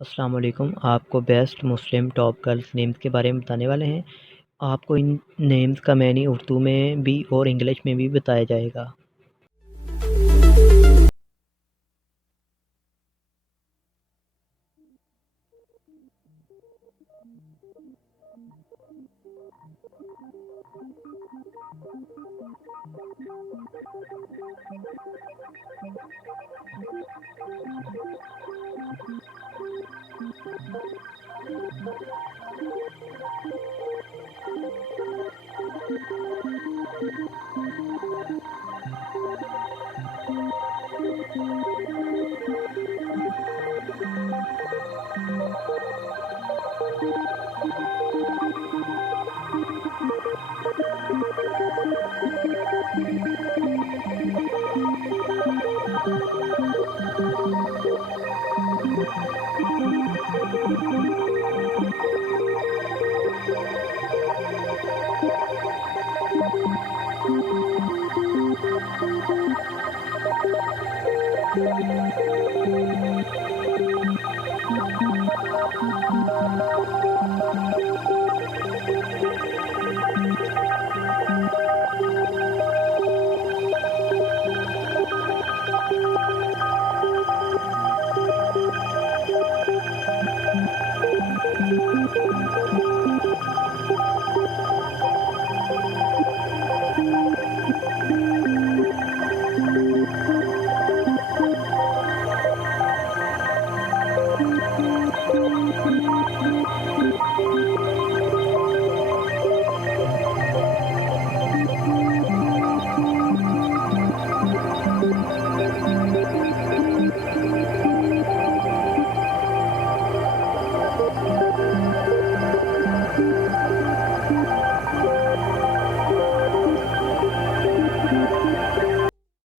अस्सलाम वालेकुम। आपको बेस्ट मुस्लिम टॉप गर्ल्स नेम्स के बारे में बताने वाले हैं। आपको इन नेम्स का मैनी उर्दू में भी और इंग्लिश में भी बताया जाएगा।